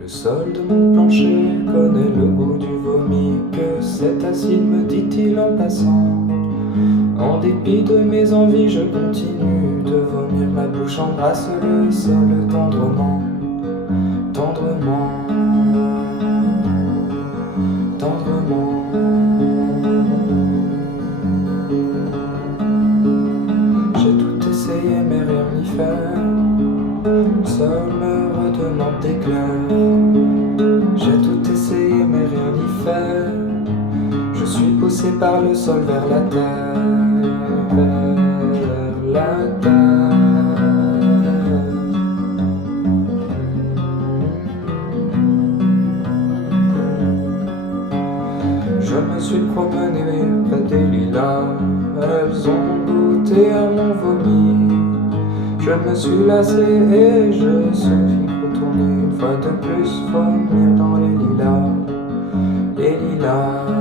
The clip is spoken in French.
Le sol de mon plancher connaît le goût du vomi. Que c'est acide, me dit-il en passant. En dépit de mes envies, je continue de vomir. Ma bouche embrasse le sol tendrement, tendrement, tendrement. J'ai tout essayé mais rien n'y fait. Le sol me redemande d'éclairs. J'ai tout essayé mais rien n'y fait. Je suis poussé par le sol vers la terre, vers la terre. Je me suis promené près des lilas. Elles ont goûté à mon vomi. Je me suis lassé et je suis retourné une fois de plus vomir dans les lilas, les lilas.